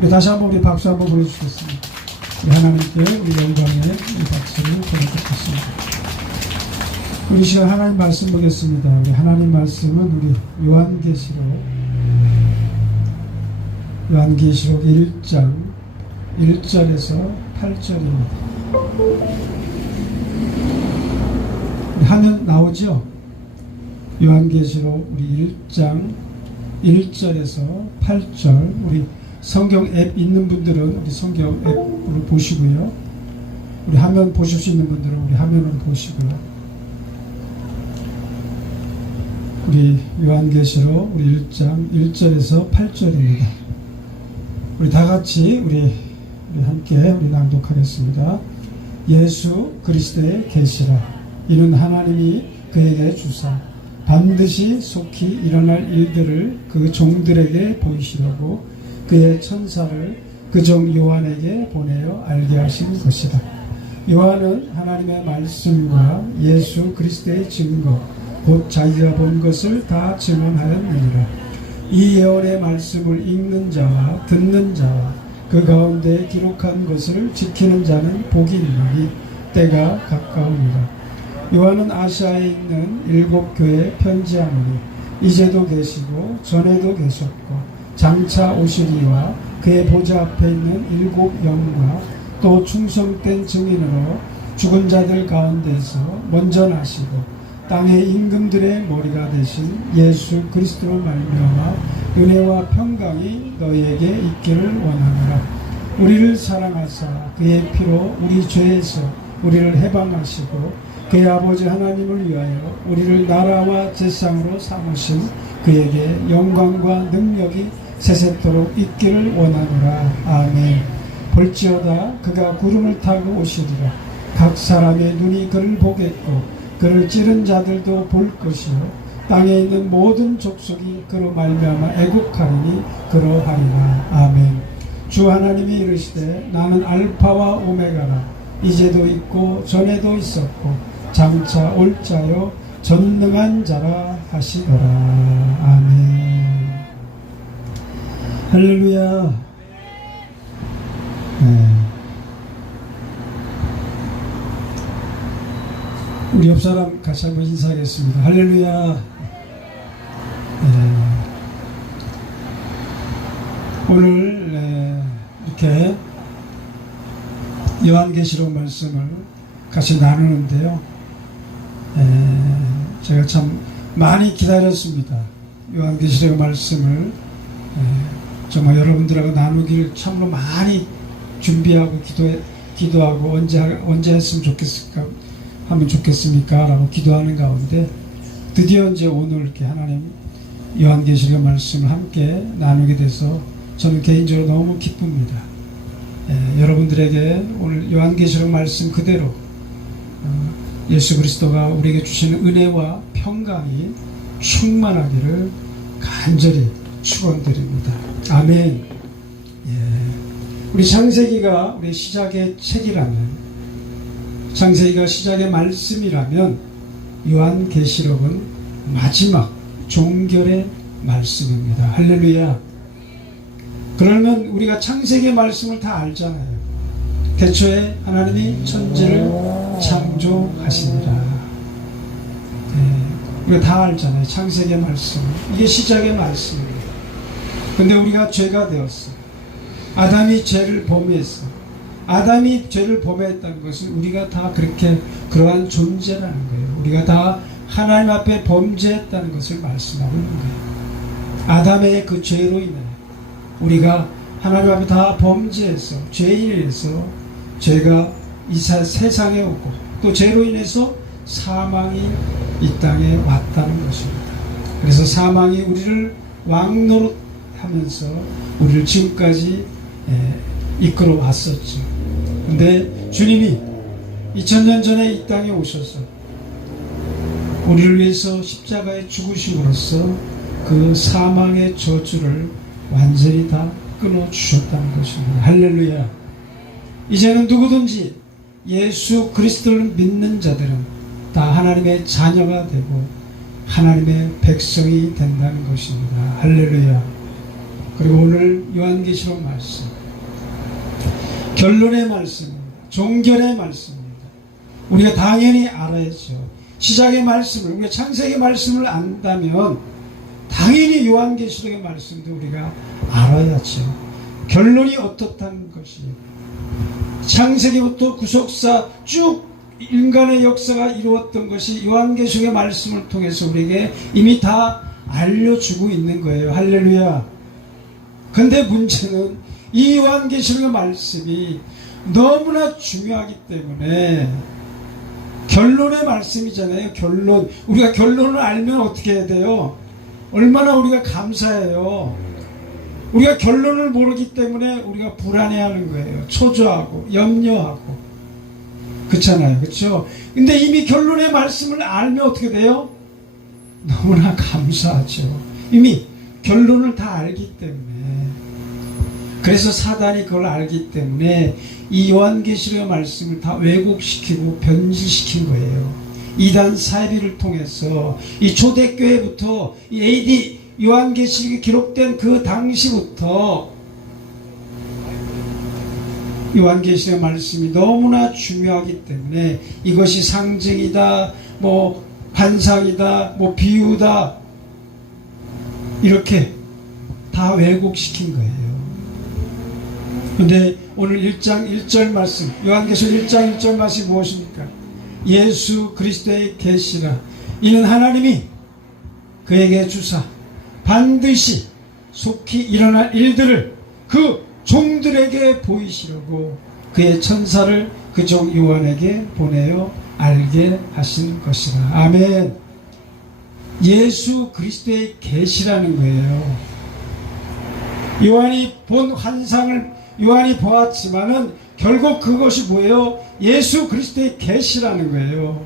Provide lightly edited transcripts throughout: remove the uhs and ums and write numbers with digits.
우리 다시 한번 우리 박수 한번 보여주시겠습니다. 우리 하나님께 우리 영광의 우리 박수를 보내드리겠습니다. 우리 시간 하나님 말씀 보겠습니다. 우리 하나님 말씀은 우리 요한계시록 1장 1절에서 8절입니다. 화면 나오죠? 요한계시록 우리 1장 1절에서 8절, 우리 성경 앱 있는 분들은 우리 성경 앱으로 보시고요. 우리 화면 보실 수 있는 분들은 우리 화면으로 보시고요. 우리 요한계시록 우리 1장 1절에서 8절입니다. 우리 다 같이 우리 함께 우리 낭독하겠습니다. 예수 그리스도의 계시라. 이는 하나님이 그에게 주사 반드시 속히 일어날 일들을 그 종들에게 보이시려고 그의 천사를 그 종 요한에게 보내어 알게 하신 것이다. 요한은 하나님의 말씀과 예수 그리스도의 증거 곧 자기가 본 것을 다 증언하였느니라. 이 예언의 말씀을 읽는 자와 듣는 자와 그 가운데 기록한 것을 지키는 자는 복이 있나니 때가 가까우니라. 요한은 아시아에 있는 7교회에 편지하노니 이제도 계시고 전에도 계셨고 장차 오시리와 그의 보좌 앞에 있는 7 영과 또 충성된 증인으로 죽은 자들 가운데서 먼저 나시고 땅의 임금들의 머리가 되신 예수 그리스도로 말미암아 은혜와 평강이 너희에게 있기를 원하노라. 우리를 사랑하사 그의 피로 우리 죄에서 우리를 해방하시고 그의 아버지 하나님을 위하여 우리를 나라와 제상으로 삼으신 그에게 영광과 능력이 세세토록 있기를 원하노라. 아멘. 볼지어다 그가 구름을 타고 오시리라. 각 사람의 눈이 그를 보겠고 그를 찌른 자들도 볼 것이요 땅에 있는 모든 족속이 그로 말미암아 애국하리니 그러하리라. 아멘. 주 하나님이 이르시되 나는 알파와 오메가라. 이제도 있고 전에도 있었고 장차 올 자요 전능한 자라 하시더라. 아멘. 할렐루야. 네. 우리 옆 사람 같이 한번 인사하겠습니다. 할렐루야. 네. 오늘 이렇게 요한계시록 말씀을 같이 나누는데요. 제가 참 많이 기다렸습니다. 요한계시록 말씀을 정말 여러분들하고 나누기를 참으로 많이 준비하고 기도하고 언제 했으면 좋겠을까 하면 좋겠습니까? 라고 기도하는 가운데 드디어 이제 오늘 이렇게 하나님 요한계시록 말씀을 함께 나누게 돼서 저는 개인적으로 너무 기쁩니다. 여러분들에게 오늘 요한계시록 말씀 그대로 예수 그리스도가 우리에게 주시는 은혜와 평강이 충만하기를 간절히 축원드립니다. 아멘. 우리 창세기가 우리 시작의 책이라면, 창세기가 시작의 말씀이라면 요한계시록은 마지막 종결의 말씀입니다. 할렐루야. 그러면 우리가 창세기의 말씀을 다 알잖아요. 태초에 하나님이 천지를 창조하시니라. 우리가 다 알잖아요. 창세기의 말씀. 이게 시작의 말씀입니다. 근데 우리가 죄가 되었어. 아담이 죄를 범했어. 아담이 죄를 범했다는 것은 우리가 다 그러한 존재라는 거예요. 우리가 다 하나님 앞에 범죄했다는 것을 말씀하고 있는 거예요. 아담의 그 죄로 인해 우리가 하나님 앞에 다 범죄해서 죄인에서 죄가 이 세상에 오고 또 죄로 인해서 사망이 이 땅에 왔다는 것입니다. 그래서 사망이 우리를 왕노릇하면서 우리를 지금까지 이끌어 왔었죠. 근데 주님이 2000년 전에 이 땅에 오셔서 우리를 위해서 십자가에 죽으심으로써 그 사망의 저주를 완전히 다 끊어주셨다는 것입니다. 할렐루야. 이제는 누구든지 예수 그리스도를 믿는 자들은 다 하나님의 자녀가 되고 하나님의 백성이 된다는 것입니다. 할렐루야. 그리고 오늘 요한계시록 말씀, 결론의 말씀입니다. 종결의 말씀입니다. 우리가 당연히 알아야죠. 시작의 말씀을, 우리가 창세기 말씀을 안다면 당연히 요한계시록의 말씀도 우리가 알아야죠. 결론이 어떻다는 것이, 창세기부터 구속사 쭉 인간의 역사가 이루었던 것이 요한계시록의 말씀을 통해서 우리에게 이미 다 알려주고 있는 거예요. 할렐루야. 근데 문제는 이 요한계시록의 말씀이 너무나 중요하기 때문에, 결론의 말씀이잖아요. 결론. 우리가 결론을 알면 어떻게 해야 돼요? 얼마나 우리가 감사해요. 우리가 결론을 모르기 때문에 우리가 불안해하는 거예요. 초조하고 염려하고. 그렇잖아요. 그렇죠? 근데 이미 결론의 말씀을 알면 어떻게 돼요? 너무나 감사하죠. 이미 결론을 다 알기 때문에. 그래서 사단이 그걸 알기 때문에 이 요한계시록의 말씀을 다 왜곡시키고 변질시킨 거예요. 이단 사이비를 통해서 이 초대교회부터 이 AD 요한계시록이 기록된 그 당시부터 요한계시록의 말씀이 너무나 중요하기 때문에 이것이 상징이다, 뭐 환상이다, 뭐 비유다, 이렇게 다 왜곡시킨 거예요. 근데 오늘 1장 1절 말씀, 요한계시록 1장 1절 말씀이 무엇입니까? 예수 그리스도의 계시라. 이는 하나님이 그에게 주사 반드시 속히 일어날 일들을 그 종들에게 보이시려고 그의 천사를 그 종 요한에게 보내어 알게 하신 것이라. 아멘. 예수 그리스도의 계시라는 거예요. 요한이 본 환상을 요한이 보았지만은 결국 그것이 뭐예요? 예수 그리스도의 계시라는 거예요.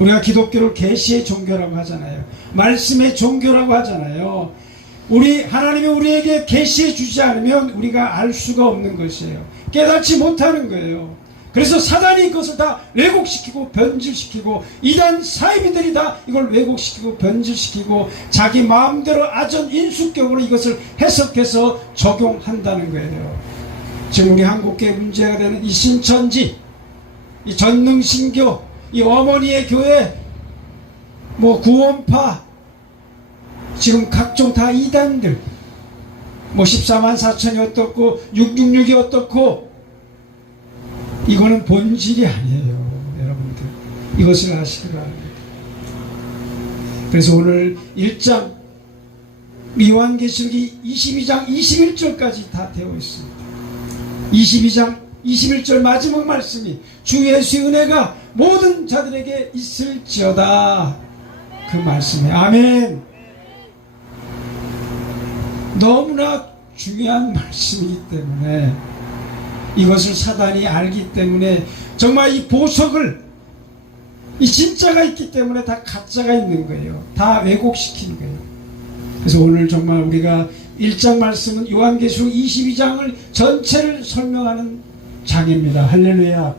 우리가 기독교를 계시의 종교라고 하잖아요. 말씀의 종교라고 하잖아요. 하나님이 우리에게 계시해 주지 않으면 우리가 알 수가 없는 것이에요. 깨닫지 못하는 거예요. 그래서 사단이 그것을 다 왜곡시키고 변질시키고, 이단 사이비들이 다 이걸 왜곡시키고 변질시키고 자기 마음대로 아전인수격으로 이것을 해석해서 적용한다는 거예요. 지금 우리 한국교회 문제가 되는 이 신천지, 이 전능신교, 이 어머니의 교회, 뭐 구원파, 지금 각종 다 이단들, 뭐 14만 4천이 어떻고 666이 어떻고, 이거는 본질이 아니에요. 여러분들 이것을 아시기 바랍니다. 그래서 오늘 1장 요한계시록이 22장 21절까지 다 되어 있습니다. 22장 21절 마지막 말씀이 주 예수의 은혜가 모든 자들에게 있을지어다. 그 말씀이 아멘. 너무나 중요한 말씀이기 때문에, 이것을 사단이 알기 때문에 정말 이 보석을, 이 진짜가 있기 때문에 다 가짜가 있는 거예요. 다 왜곡시킨 거예요. 그래서 오늘 정말 우리가 1장 말씀은 요한계시록 22장을 전체를 설명하는 장입니다. 할렐루야.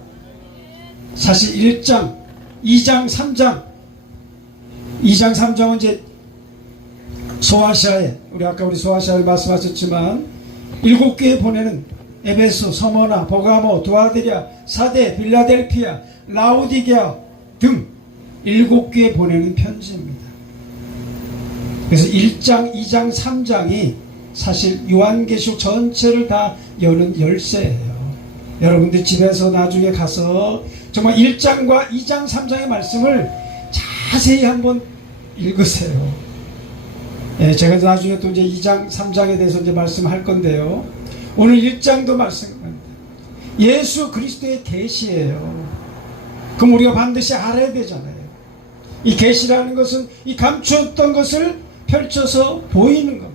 사실 1장, 2장, 3장, 2장, 3장은 이제 소아시아에, 우리 소아시아를 말씀하셨지만 7교회 보내는 에베소, 서머나, 버가모, 두아디랴, 사데, 빌라델피아, 라오디게아 등 7교회 보내는 편지입니다. 그래서 1장, 2장, 3장이 사실 요한계시록 전체를 다 여는 열쇠예요. 여러분들 집에서 나중에 가서 정말 1장과 2장, 3장의 말씀을 자세히 한번 읽으세요. 예, 제가 나중에 또 이제 2장, 3장에 대해서 이제 말씀할 건데요. 오늘 1장도 말씀합니다. 예수 그리스도의 계시예요. 그럼 우리가 반드시 알아야 되잖아요. 이 계시라는 것은 이 감추었던 것을 펼쳐서 보이는 겁니다.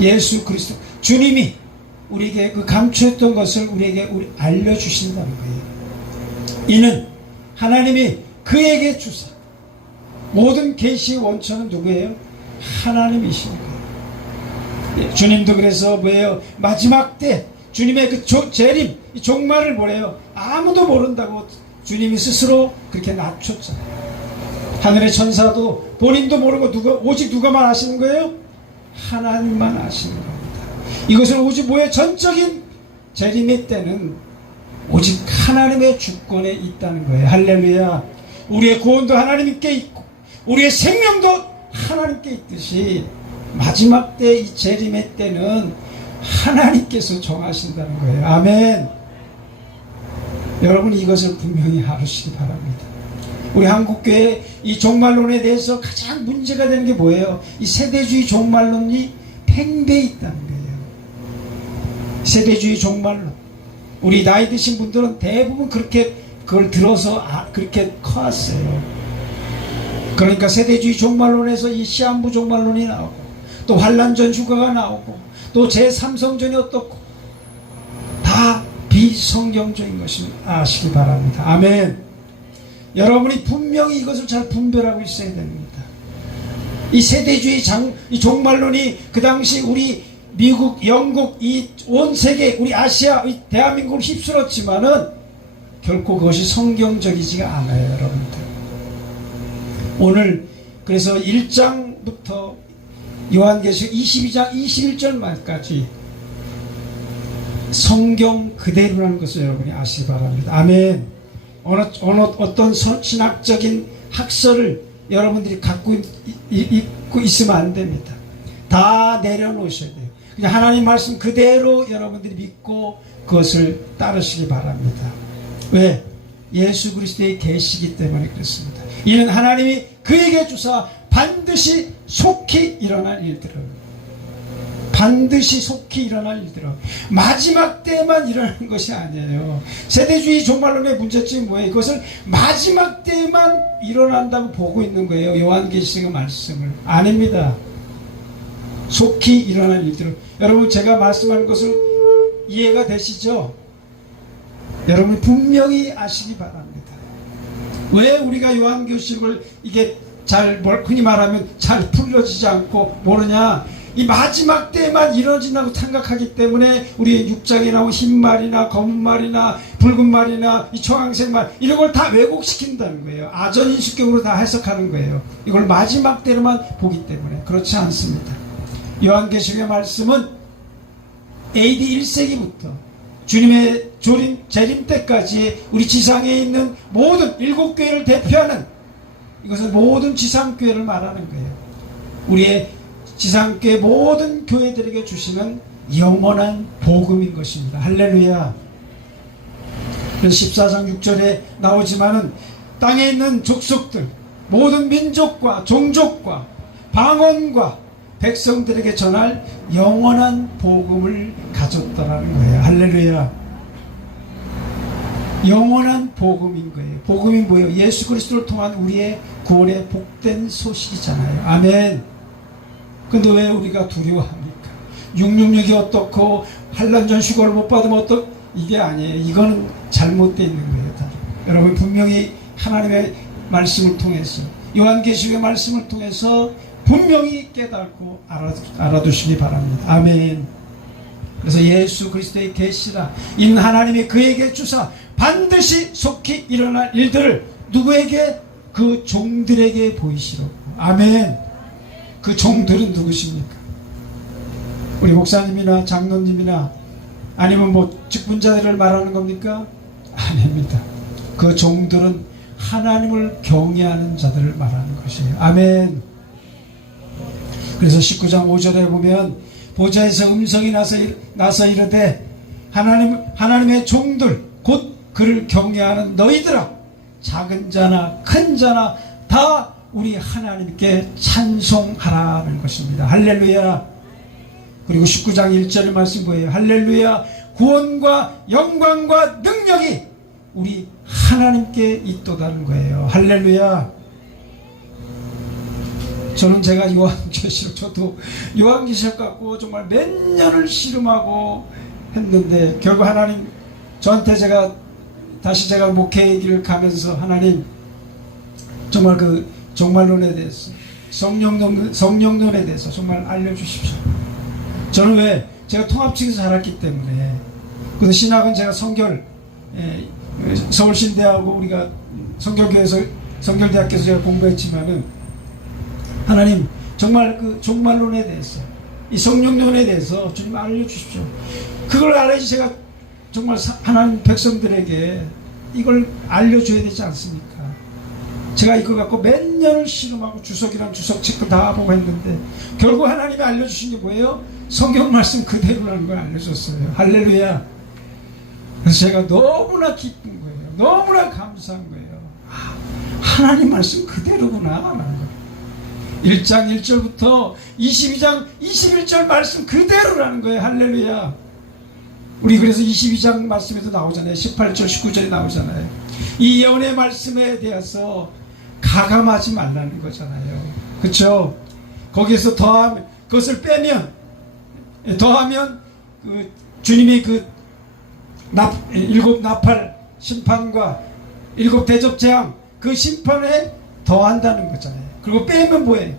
예수 그리스도, 주님이 우리에게 그 감추었던 것을 우리에게 알려주신다는 거예요. 이는 하나님이 그에게 주사, 모든 계시의 원천은 누구예요? 하나님이신 거예요. 주님도 그래서 뭐예요? 마지막 때 주님의 그 재림, 이 종말을 뭐래요? 아무도 모른다고 주님이 스스로 그렇게 낮췄잖아요. 하늘의 천사도 본인도 모르고 오직 누가만 아시는 거예요? 하나님만 아시는 겁니다. 이것은 오직 뭐의 전적인 재림의 때는 오직 하나님의 주권에 있다는 거예요. 할렐루야. 우리의 구원도 하나님께 있고 우리의 생명도 하나님께 있듯이 마지막 때 이 재림의 때는 하나님께서 정하신다는 거예요. 아멘. 여러분 이것을 분명히 알으시기 바랍니다. 우리 한국교회 이 종말론에 대해서 가장 문제가 되는 게 뭐예요? 이 세대주의 종말론이 팽배해 있다는 거예요. 세대주의 종말론. 우리 나이 드신 분들은 대부분 그렇게 그걸 들어서 그렇게 커왔어요. 그러니까 세대주의 종말론에서 이 시한부 종말론이 나오고 또 환란전 휴가가 나오고 또 제3성전이 어떻고 다 비성경적인 것을 아시기 바랍니다. 아멘. 여러분이 분명히 이것을 잘 분별하고 있어야 됩니다. 이 세대주의 이 종말론이 그 당시 우리 미국, 영국, 이 온 세계, 우리 아시아, 이 대한민국을 휩쓸었지만은 결코 그것이 성경적이지가 않아요, 여러분들. 오늘 그래서 1장부터 요한계시록 22장 21절 말까지 성경 그대로라는 것을 여러분이 아시기 바랍니다. 아멘. 어떤 신학적인 학설을 여러분들이 갖고 있고 있으면 안 됩니다. 다 내려놓으셔야 돼요. 그냥 하나님 말씀 그대로 여러분들이 믿고 그것을 따르시기 바랍니다. 왜? 예수 그리스도의 계시기 때문에 그렇습니다. 이는 하나님이 그에게 주사 반드시 속히 일어날 일들을, 반드시 속히 일어날 일들을 마지막 때만 일어나는 것이 아니에요. 세대주의 종말론의 문제점이 뭐예요? 그것을 마지막 때만 일어난다고 보고 있는 거예요. 요한계시록의 말씀을. 아닙니다. 속히 일어날 일들을. 여러분 제가 말씀하는 것을 이해가 되시죠? 여러분이 분명히 아시기 바랍니다. 왜 우리가 요한계시록을 이게 잘 흔히 말하면 잘 풀려지지 않고 모르냐? 이 마지막 때만 이루어진다고 생각하기 때문에 우리 6장에 나온 흰 말이나 검은 말이나 붉은 말이나 이 청황색 말 이런 걸 다 왜곡시킨다는 거예요. 아전인수격으로 다 해석하는 거예요. 이걸 마지막 때로만 보기 때문에. 그렇지 않습니다. 요한계시록의 말씀은 AD 1세기부터 주님의 재림 때까지 우리 지상에 있는 모든 7교회를 대표하는, 이것은 모든 지상교회를 말하는 거예요. 우리의 지상교회 모든 교회들에게 주시는 영원한 복음인 것입니다. 할렐루야. 그래서 14장 6절에 나오지만은 땅에 있는 족속들, 모든 민족과 종족과 방언과 백성들에게 전할 영원한 복음을 가졌다라는 거예요. 할렐루야. 영원한 복음인 거예요. 복음이 뭐예요? 예수 그리스도를 통한 우리의 구원의 복된 소식이잖아요. 아멘. 근데 왜 우리가 두려워합니까? 666이 어떻고 환란전 휴거를 못 받으면 어떻고, 이게 아니에요. 이거는 잘못되어 있는 거예요. 다. 여러분 분명히 하나님의 말씀을 통해서, 요한계시록의 말씀을 통해서 분명히 깨닫고 알아두시기 바랍니다. 아멘. 그래서 예수 그리스도의 계시라, 이는 하나님이 그에게 주사 반드시 속히 일어날 일들을 누구에게? 그 종들에게 보이시라고. 아멘. 그 종들은 누구십니까? 우리 목사님이나 장로님이나 아니면 뭐 직분자들을 말하는 겁니까? 아닙니다. 그 종들은 하나님을 경외하는 자들을 말하는 것이에요. 아멘. 그래서 19장 5절에 보면 보좌에서 음성이 나서 이르되 하나님의 종들 곧 그를 경외하는 너희들아, 작은 자나 큰 자나 다 우리 하나님께 찬송하라는 것입니다. 할렐루야. 그리고 19장 1절의 말씀 뭐예요? 할렐루야. 구원과 영광과 능력이 우리 하나님께 있도다는 거예요. 할렐루야. 저는 제가 요한계시록, 저도 요한계시록 갖고 정말 몇 년을 씨름하고 했는데 결국 하나님 저한테 다시 제가 목회의 길을 가면서 하나님 정말 그 종말론에 대해서 성령론에 대해서 정말 알려주십시오. 저는 왜? 제가 통합측에서 자랐기 때문에. 그래서 신학은 제가 서울신대하고 우리가 성결대학교에서 제가 공부했지만은 하나님 정말 그 종말론에 대해서 이 성령론에 대해서 주님 알려주십시오. 그걸 알아야지 제가 정말 하나님 백성들에게 이걸 알려줘야 되지 않습니까? 제가 이거 갖고 몇 년을 실험하고 주석이랑 주석책도 다 보고 했는데 결국 하나님이 알려주신 게 뭐예요? 성경 말씀 그대로라는 걸 알려줬어요. 할렐루야. 그래서 제가 너무나 기쁜 거예요. 너무나 감사한 거예요. 하나님 말씀 그대로구나 하는 거예요. 1장 1절부터 22장 21절 말씀 그대로라는 거예요. 할렐루야. 우리 그래서 22장 말씀에도 나오잖아요. 18절 19절에 나오잖아요. 이 예언의 말씀에 대해서 가감하지 말라는 거잖아요. 그렇죠? 거기에서 더하면, 그것을 빼면, 더하면 그 주님이 그 일곱 나팔 심판과 일곱 대접 재앙 그 심판에 더한다는 거잖아요. 그리고 빼면 뭐예요?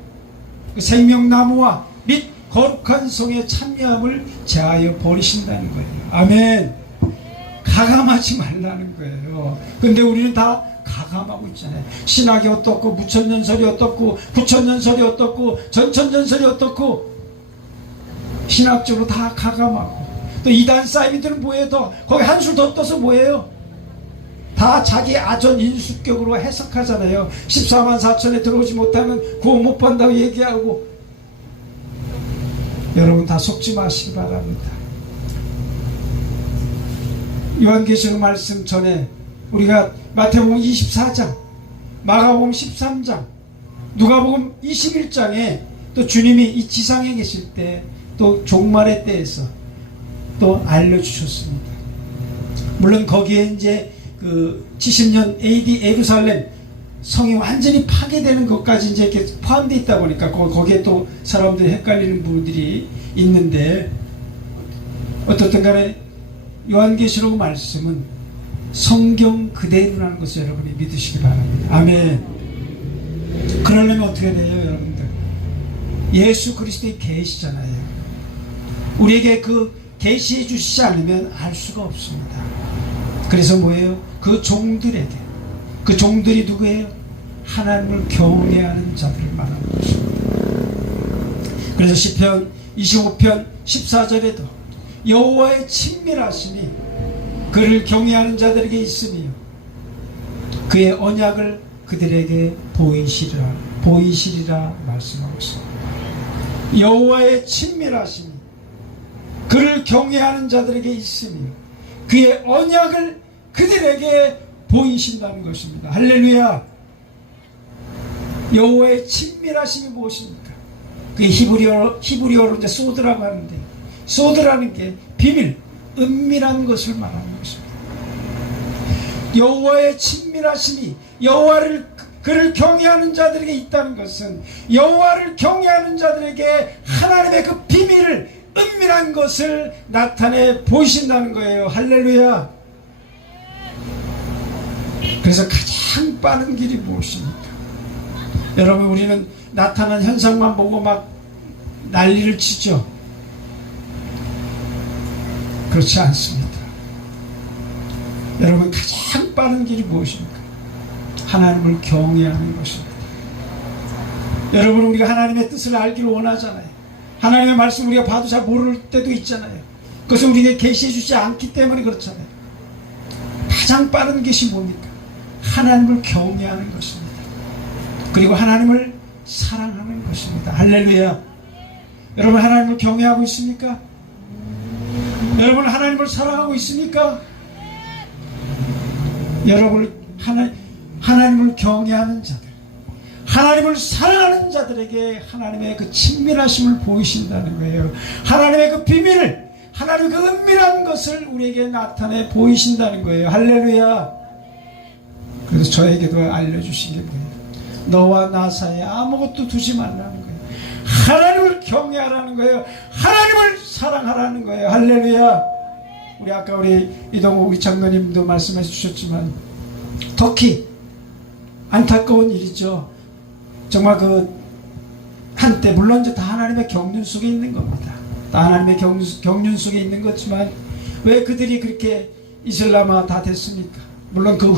그 생명나무와 및 거룩한 성의 참여함을 제하여 버리신다는 거예요. 아멘. 가감하지 말라는 거예요. 근데 우리는 다 가감하고 있잖아요. 신학이 어떻고 무천년설이 어떻고 구천년설이 어떻고 전천년설이 어떻고 신학적으로 다 가감하고 또 이단 사이비들은 뭐예요? 더 거기 한술 더 떠서 뭐예요? 다 자기 아전 인수격으로 해석하잖아요. 14만 4천에 들어오지 못하면 구원 못 받는다고 얘기하고. 여러분 다 속지 마시기 바랍니다. 요한계시록 말씀 전에 우리가 마태복음 24장, 마가복음 13장, 누가복음 21장에 또 주님이 이 지상에 계실 때 또 종말의 때에서 또 알려주셨습니다. 물론 거기에 이제 그 70년 AD 예루살렘 성이 완전히 파괴되는 것까지 이제 이렇게 포함되어 있다 보니까 거기에 또 사람들이 헷갈리는 부분들이 있는데 어떻든 간에 요한계시록 말씀은 성경 그대로라는 것을 여러분이 믿으시기 바랍니다. 아멘. 그러려면 어떻게 돼요, 여러분들? 예수 그리스도의 계시잖아요. 우리에게 그 계시해 주시지 않으면 알 수가 없습니다. 그래서 뭐예요? 그 종들에게, 그 종들이 누구예요? 하나님을 경외하는 자들을 말하는 것입니다. 그래서 시편 25편 14절에도 여호와의 친밀하심이 그를 경외하는 자들에게 있으며 그의 언약을 그들에게 보이시리라 말씀하고 있습니다. 여호와의 친밀하심이 그를 경외하는 자들에게 있으며 그의 언약을 그들에게 보이신다는 것입니다. 할렐루야. 여호와의 친밀하심이 무엇입니까? 그게 히브리어로 이제 소드라고 하는데, 소드라는 게 비밀, 은밀한 것을 말하는 것입니다. 여호와의 친밀하심이 그를 경외하는 자들에게 있다는 것은 여호와를 경외하는 자들에게 하나님의 그 비밀을, 은밀한 것을 나타내 보이신다는 거예요. 할렐루야. 그래서 가장 빠른 길이 무엇입니까? 여러분, 우리는 나타난 현상만 보고 막 난리를 치죠. 그렇지 않습니다. 여러분, 가장 빠른 길이 무엇입니까? 하나님을 경외하는 것입니다. 여러분, 우리가 하나님의 뜻을 알기를 원하잖아요. 하나님의 말씀 우리가 봐도 잘 모를 때도 있잖아요. 그것을 우리에게 계시해 주지 않기 때문에 그렇잖아요. 가장 빠른 것이 뭡니까? 하나님을 경외하는 것입니다. 그리고 하나님을 사랑하는 것입니다. 할렐루야. 여러분, 하나님을 경외하고 있습니까? 여러분, 하나님을 사랑하고 있습니까? 여러분, 하나님을 경외하는 자들, 하나님을 사랑하는 자들에게 하나님의 그 친밀하심을 보이신다는 거예요. 하나님의 그 비밀을, 하나님의 그 은밀한 것을 우리에게 나타내 보이신다는 거예요. 할렐루야. 그래서 저에게도 알려주신 게 뭐예요? 너와 나 사이에 아무것도 두지 말라는 거예요. 하나님을 경외하라는 거예요. 하나님을 사랑하라는 거예요. 할렐루야. 우리 아까 우리 이동욱 장로님도 말씀해 주셨지만 터키 안타까운 일이죠. 정말 그 한때 물론 이제 다 하나님의 경륜 속에 있는 겁니다. 다 하나님의 경륜 속에 있는 거지만 왜 그들이 그렇게 이슬람화 다 됐습니까? 물론 그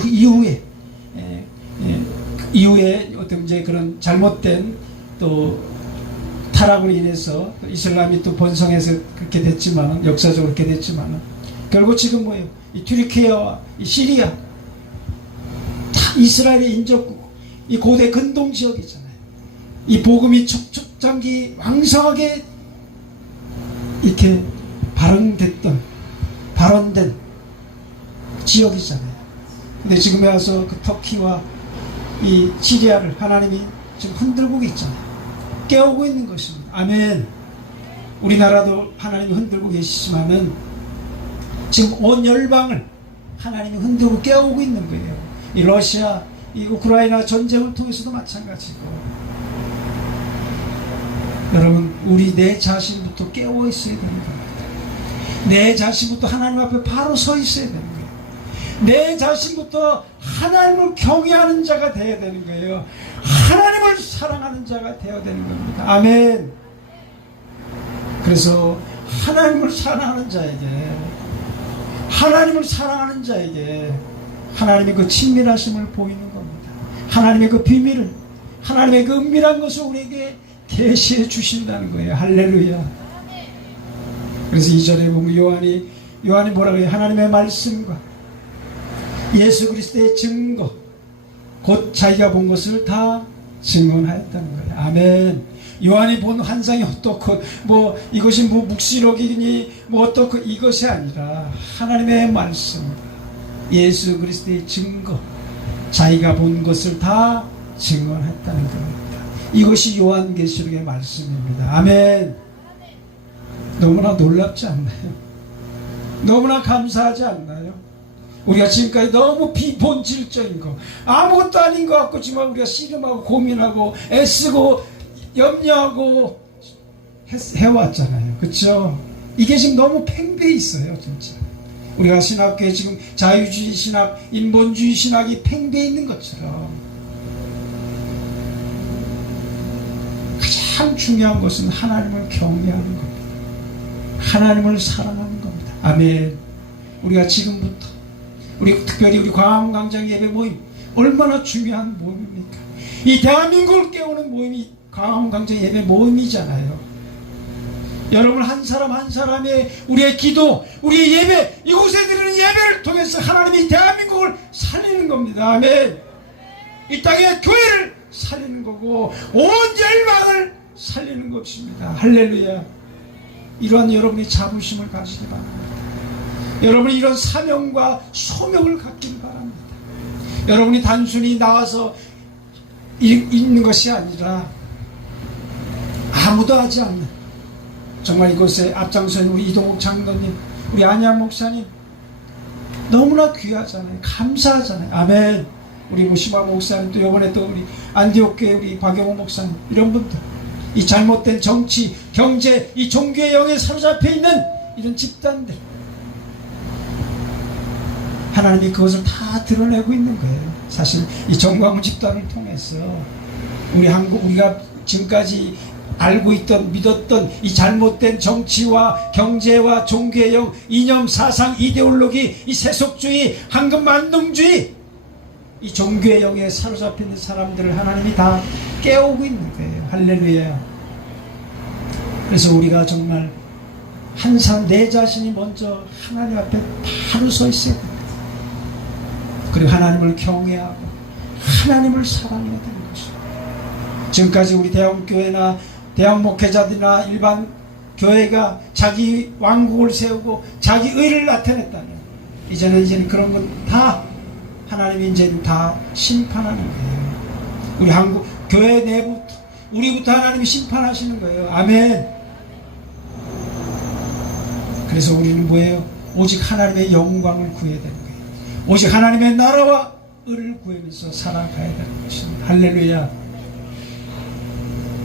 이후에 어떤 이제 그런 잘못된 또 타락으로 인해서 이슬람이 또 번성해서 그렇게 됐지만, 역사적으로 그렇게 됐지만, 결국 지금 뭐예요? 이 튀르키예와 이 시리아, 다 이스라엘의 인접국, 이 고대 근동 지역이잖아요. 이 복음이 촉촉장기 왕성하게 이렇게 발언된 지역이잖아요. 근데 지금에 와서 그 터키와 이 시리아를 하나님이 지금 흔들고 있잖아요. 깨우고 있는 것입니다. 아멘. 우리나라도 하나님이 흔들고 계시지만은 지금 온 열방을 하나님이 흔들고 깨우고 있는 거예요. 이 러시아, 이 우크라이나 전쟁을 통해서도 마찬가지고, 여러분, 우리 내 자신부터 깨어 있어야 되는 겁니다. 내 자신부터 하나님 앞에 바로 서 있어야 되는 거예요. 내 자신부터 하나님을 경외하는 자가 되어야 되는 거예요. 하나님을 사랑하는 자가 되어야 되는 겁니다. 아멘. 그래서 하나님을 사랑하는 자에게 하나님의 그 친밀하심을 보이는 겁니다. 하나님의 그 비밀을, 하나님의 그 은밀한 것을 우리에게 계시해 주신다는 거예요. 할렐루야. 그래서 2절에 보면 요한이 뭐라고 해요? 하나님의 말씀과 예수 그리스도의 증거, 곧 자기가 본 것을 다 증언하였다는 거예요. 아멘. 요한이 본 환상이 어떻고, 뭐 이것이 뭐 묵시록이니 뭐 어떻고, 이것이 아니라 하나님의 말씀, 예수 그리스도의 증거, 자기가 본 것을 다 증언했다는 겁니다. 이것이 요한계시록의 말씀입니다. 아멘. 너무나 놀랍지 않나요? 너무나 감사하지 않나요? 우리가 지금까지 너무 비본질적인 거, 아무것도 아닌 것 같고 지만 우리가 씨름하고 고민하고 애쓰고 염려하고 해왔잖아요. 그렇죠? 이게 지금 너무 팽배해 있어요. 진짜 우리가 신학교에 지금 자유주의 신학, 인본주의 신학이 팽배해 있는 것처럼, 가장 중요한 것은 하나님을 경외하는 겁니다. 하나님을 사랑하는 겁니다. 아멘. 우리가 지금부터, 특별히 우리 광화문광장 예배 모임, 얼마나 중요한 모임입니까? 이 대한민국을 깨우는 모임이 광화문광장 예배 모임이잖아요. 여러분 한 사람 한 사람의 우리의 기도, 우리의 예배, 이곳에 드리는 예배를 통해서 하나님이 대한민국을 살리는 겁니다. 아멘. 이 땅의 교회를 살리는 거고 온 열방을 살리는 것입니다. 할렐루야. 이러한 여러분의 자부심을 가지기 바랍니다. 여러분이 이런 사명과 소명을 갖기를 바랍니다. 여러분이 단순히 나와서 있는 것이 아니라 아무도 하지 않는, 정말 이곳에 앞장서는 우리 이동욱 장로님, 우리 안양 목사님 너무나 귀하잖아요. 감사하잖아요. 아멘. 우리 무시마 목사님, 또 이번에 또 우리 안디옥교회 우리 박영호 목사님, 이런 분들, 이 잘못된 정치, 경제, 이 종교의 영에 사로잡혀 있는 이런 집단들, 하나님이 그것을 다 드러내고 있는 거예요. 사실 이 정광훈 집단을 통해서 우리가 지금까지 알고 있던, 믿었던 이 잘못된 정치와 경제와 종교의 영, 이념, 사상, 이데올로기, 이 세속주의, 황금만능주의, 이 종교의 영에 사로잡혀 있는 사람들을 하나님이 다 깨우고 있는 거예요. 할렐루야. 그래서 우리가 정말 한 사람, 내 자신이 먼저 하나님 앞에 바로 서 있어야 됩니다. 그리고 하나님을 경외하고 하나님을 사랑해야 되는 것입니다. 지금까지 우리 대형교회나 대형 목회자들이나 일반 교회가 자기 왕국을 세우고 자기 의를 나타냈다면, 이제는 그런 건 다 하나님이 이제는 다 심판하는 거예요. 우리 한국 교회 내부터, 우리부터 하나님이 심판하시는 거예요. 아멘. 그래서 우리는 뭐예요? 오직 하나님의 영광을 구해야 되는 거예요. 오직 하나님의 나라와 의를 구하면서 살아가야 되는 것입니다. 할렐루야.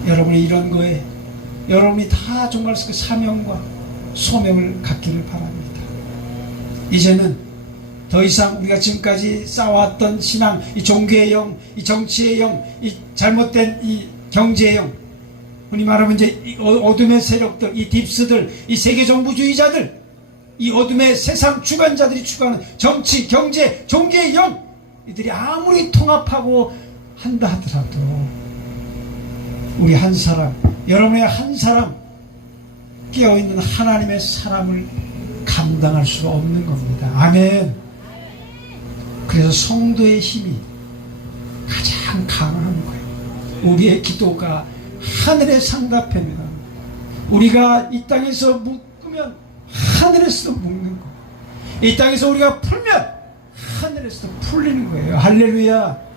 여러분이 이런 거에 여러분이 다 정말 그 사명과 소명을 갖기를 바랍니다. 이제는 더 이상 우리가 지금까지 쌓아왔던 신앙, 이 종교의 영, 이 정치의 영, 이 잘못된 이 경제의 영, 흔히 말하면 이제 이 어둠의 세력들, 이 딥스들, 이 세계정부주의자들, 이 어둠의 세상 주관자들이 추구하는 정치, 경제, 종교의 영, 이들이 아무리 통합하고 한다 하더라도 우리 한 사람, 여러분의 한 사람 깨어있는 하나님의 사람을 감당할 수가 없는 겁니다. 아멘. 그래서 성도의 힘이 가장 강한 거예요. 우리의 기도가 하늘에 상답합니다. 우리가 이 땅에서 묶으면 하늘에서도 묶는 거예요. 이 땅에서 우리가 풀면 하늘에서도 풀리는 거예요. 할렐루야.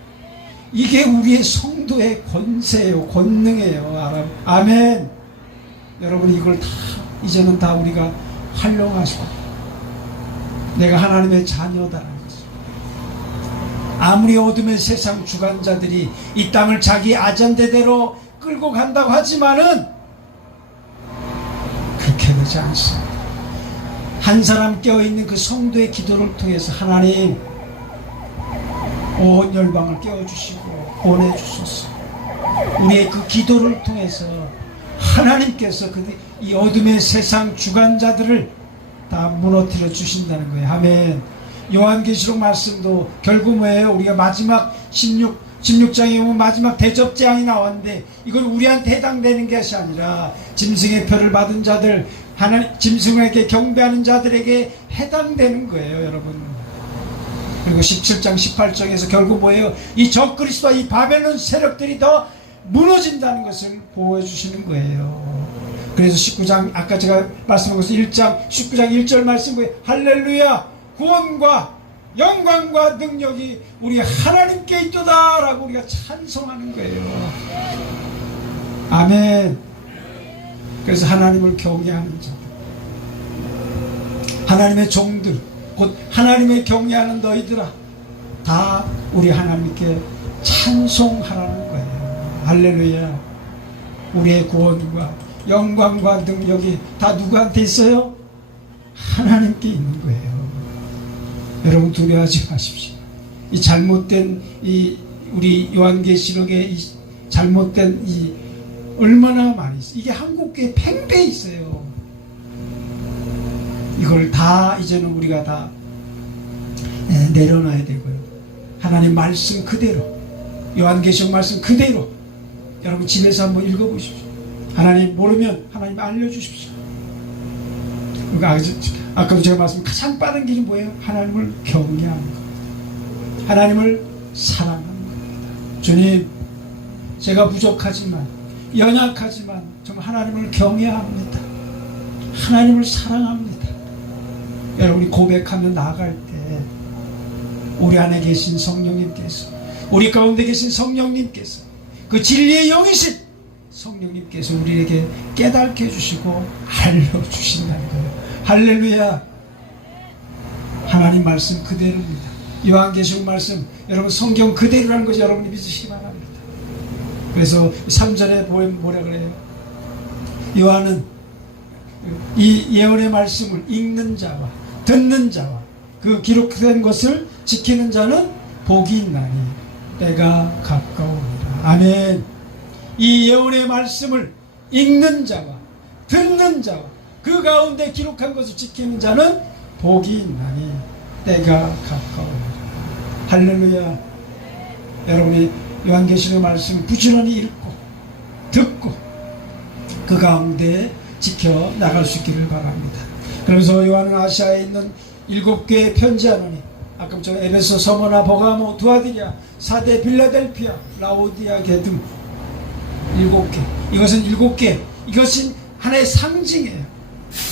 이게 우리의 성도의 권세예요. 권능이에요. 아멘. 여러분, 이걸 다 이제는 다 우리가 활용하시고, 내가 하나님의 자녀다라는 거죠. 아무리 어둠의 세상 주관자들이 이 땅을 자기 아전대대로 끌고 간다고 하지만은 그렇게 되지 않습니다. 한 사람 깨어있는 그 성도의 기도를 통해서 하나님 온 열방을 깨워주시고 보내주소서. 우리의 그 기도를 통해서 하나님께서 이 어둠의 세상 주관자들을 다 무너뜨려 주신다는 거예요. 아멘. 요한계시록 말씀도 결국 뭐예요? 우리가 마지막 16장에 보면 마지막 대접재앙이 나왔는데, 이건 우리한테 해당되는 것이 아니라 짐승의 표를 받은 자들, 짐승에게 경배하는 자들에게 해당되는 거예요, 여러분. 그리고 17장 18장에서 결국 뭐예요? 이 적그리스도와 이 바벨론 세력들이 더 무너진다는 것을 보여주시는 거예요. 그래서 19장, 아까 제가 말씀한 것은 19장 1절 말씀 거예요. 할렐루야! 구원과 영광과 능력이 우리 하나님께 있도다 라고 우리가 찬송하는 거예요. 아멘. 그래서 하나님을 경외하는 자들, 하나님의 종들, 곧 하나님의 경외하는 너희들아, 다 우리 하나님께 찬송하라는 거예요. 할렐루야. 우리의 구원과 영광과 능력이 다 누구한테 있어요? 하나님께 있는 거예요. 여러분, 두려워하지 마십시오. 이 잘못된 우리 요한계시록의 이 잘못된 얼마나 많이 있어요. 이게 한국교회 팽배해 있어요. 이걸 다 이제는 우리가 다 내려놔야 되고요. 하나님 말씀 그대로, 요한계시록 말씀 그대로 여러분 집에서 한번 읽어보십시오. 하나님 모르면 하나님 알려주십시오. 아까도 제가 말씀드린 가장 빠른 길이 뭐예요? 하나님을 경외하는 겁니다. 하나님을 사랑하는 겁니다. 주님, 제가 부족하지만, 연약하지만 정말 하나님을 경외합니다. 하나님을 사랑합니다. 여러분이 고백하며 나아갈 때 우리 안에 계신 성령님께서, 우리 가운데 계신 성령님께서, 그 진리의 영이신 성령님께서 우리에게 깨닫게 해주시고 알려주신다는 거예요. 할렐루야. 하나님 말씀 그대로입니다. 요한계시록 말씀, 여러분 성경 그대로라는 것이 여러분이 믿으시기 바랍니다. 그래서 3절에 뭐라 그래요? 요한은 이 예언의 말씀을 읽는 자와 듣는 자와 그 기록된 것을 지키는 자는 복이 있나니 때가 가까우니라. 아멘. 이 예언의 말씀을 읽는 자와 듣는 자와 그 가운데 기록한 것을 지키는 자는 복이 있나니 때가 가까우니라. 할렐루야. 여러분이 요한계시록 말씀 부지런히 읽고 듣고 그 가운데 지켜 나갈 수 있기를 바랍니다. 그러면서 요한은 아시아에 있는 7교회에 편지하노니, 아까 저 에베소, 서머나, 버가모, 두아디냐, 사대, 빌라델피아, 라오디아게 등 7개. 이것은 7개. 이것은 하나의 상징이에요.